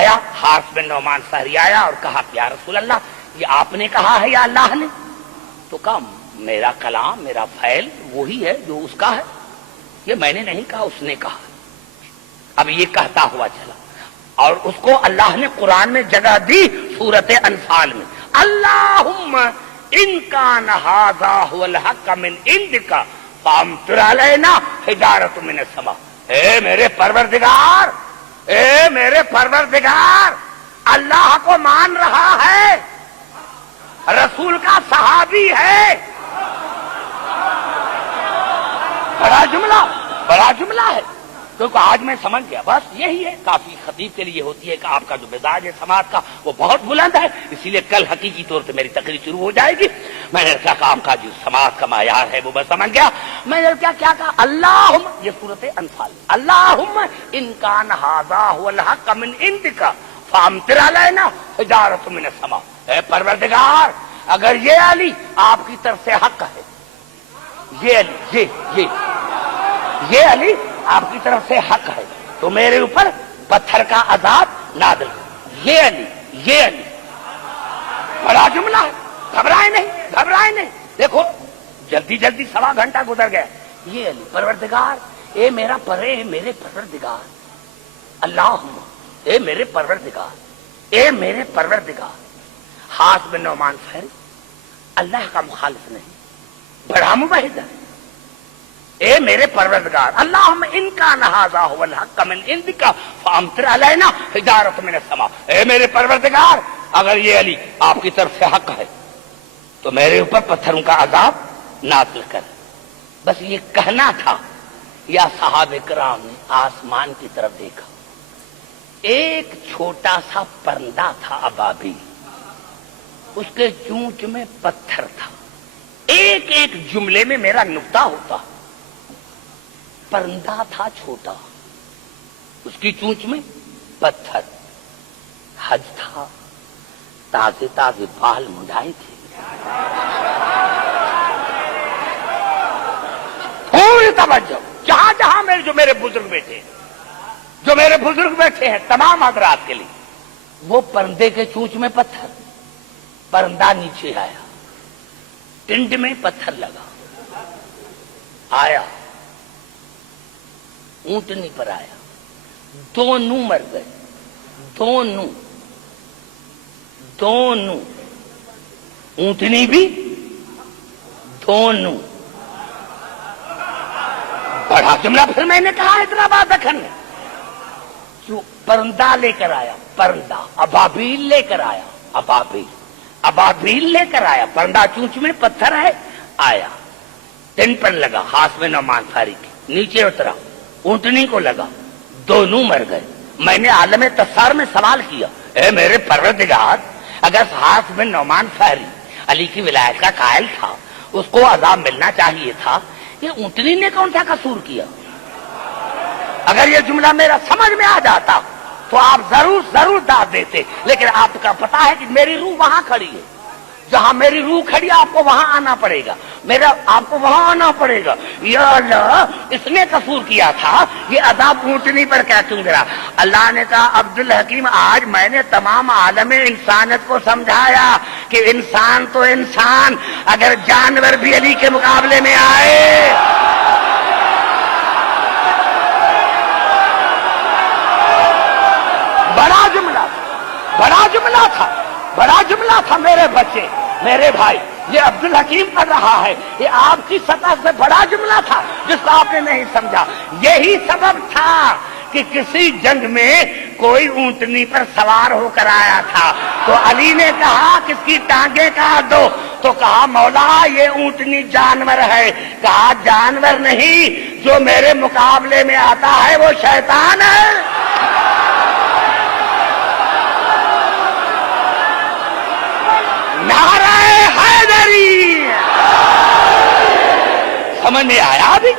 آیا حارث بن نعمان فہری آیا اور کہا کہ یا رسول اللہ یہ آپ نے کہا ہے یا اللہ نے؟ تو کہا میرا کلام میرا فعل وہی ہے جو اس کا ہے، یہ میں نے نہیں کہا اس نے کہا۔ اب یہ کہتا ہوا چلا اور اس کو اللہ نے قرآن میں جگہ دی سورۃ انفال میں، اللہم ان کان ھذا ھو الحق من عندک فامطر علینا حجارۃ من السماء۔ اے میرے پروردگار، اے میرے پروردگار، اللہ کو مان رہا ہے، رسول کا صحابی ہے، بڑا جملہ ہے۔ کیونکہ آج میں سمجھ گیا بس یہی ہے، کافی خطیب کے لیے ہوتی ہے کہ آپ کا جو مزاج ہے سماعت کا وہ بہت بلند ہے، اسی لیے کل حقیقی طور پہ میری تقریر شروع ہو جائے گی۔ میں نے کہا آپ کا جو سماعت کا معیار ہے وہ میں سمجھ گیا۔ میں نے کیا کہا، اللہم، یہ سورۃ انفال، اللہم ان کان ھذا ھو الحق من عندک فامطر علینا حجارۃ من السماء۔ اے پروردگار اگر یہ علی آپ کی طرف سے حق ہے، یہ علی یہ علی آپ کی طرف سے حق ہے تو میرے اوپر پتھر کا عذاب نازل کر۔ یہ علی بڑا جملہ ہے، گھبرائے نہیں۔ دیکھو جلدی سوا گھنٹہ گزر گیا۔ یہ علی پروردگار، اے میرے پروردگار، اللہم، اے میرے پروردگار۔ حارث بن نعمان فہری اللہ کا مخالف نہیں، بڑا موحد ہے۔ اے میرے پروردگار، اللہم ان کان ھذا ھو الحق من عندک فامطر علینا حجارۃ من السماء۔ اے میرے پروردگار اگر یہ علی آپ کی طرف سے حق ہے تو میرے اوپر پتھروں کا عذاب نازل کر۔ بس یہ کہنا تھا، یا صحابہ کرام نے آسمان کی طرف دیکھا، ایک چھوٹا سا پرندہ تھا ابابیل، اس کے چونچ میں پتھر تھا۔ ایک جملے میں میرا نقطہ ہوتا، پرندہ تھا چھوٹا، اس کی چونچ میں پتھر، حج تھا، تازے بال منڈائے تھے، پوری توجہ جہاں میرے بزرگ بیٹھے ہیں تمام حضرات کے لیے، وہ پرندے کے چونچ میں پتھر، پرندہ نیچے آیا، ٹنڈ میں پتھر لگا، آیا اونٹنی پر آیا، دونوں مر گئے، دونوں اونٹنی بھی، دونوں۔ بڑا جملہ پھر میں نے کہا حیدرآباد دکن میں جو پرندہ لے کر آیا، پرندہ ابابیل لے کر آیا، ابابیل لے کر آیا، پرندہ چونچ میں پتھر ہے، آیا ٹن پر لگا، حارث بن نعمان فہری کی، نیچے اترا، اونٹنی کو لگا، دونوں مر گئے۔ میں نے عالم تسار میں سوال کیا، اے میرے پروردگار اگر حارث بن نعمان فہری علی کی ولایت کا قائل تھا، اس کو عذاب ملنا چاہیے تھا، یہ اونٹنی نے کون سا قصور کیا؟ اگر یہ جملہ میرا سمجھ میں آ جاتا تو آپ ضرور داد دیتے، لیکن آپ کا پتا ہے کہ میری روح وہاں کھڑی ہے، جہاں میری روح کھڑی آپ کو وہاں آنا پڑے گا، آپ کو وہاں آنا پڑے گا۔ یا اللہ اس نے قصور کیا تھا، یہ عذاب اونٹنی پر کیا کیوں گرا؟ اللہ نے کہا عبدالحکیم آج میں نے تمام عالم انسانیت کو سمجھایا کہ انسان تو انسان، اگر جانور بھی علی کے مقابلے میں آئے، بڑا جملہ تھا میرے بچے، میرے بھائی، یہ عبدالحکیم کر رہا ہے، یہ آپ کی سطح سے بڑا جملہ تھا جس کو آپ نے نہیں سمجھا۔ یہی سبب تھا کہ کسی جنگ میں کوئی اونٹنی پر سوار ہو کر آیا تھا تو علی نے کہا کہ اس کی ٹانگیں کاٹ دو، تو کہا مولا یہ اونٹنی جانور ہے، کہا جانور نہیں، جو میرے مقابلے میں آتا ہے وہ شیطان ہے۔ نعرہ حیدری، سمجھ میں آیا ابھی؟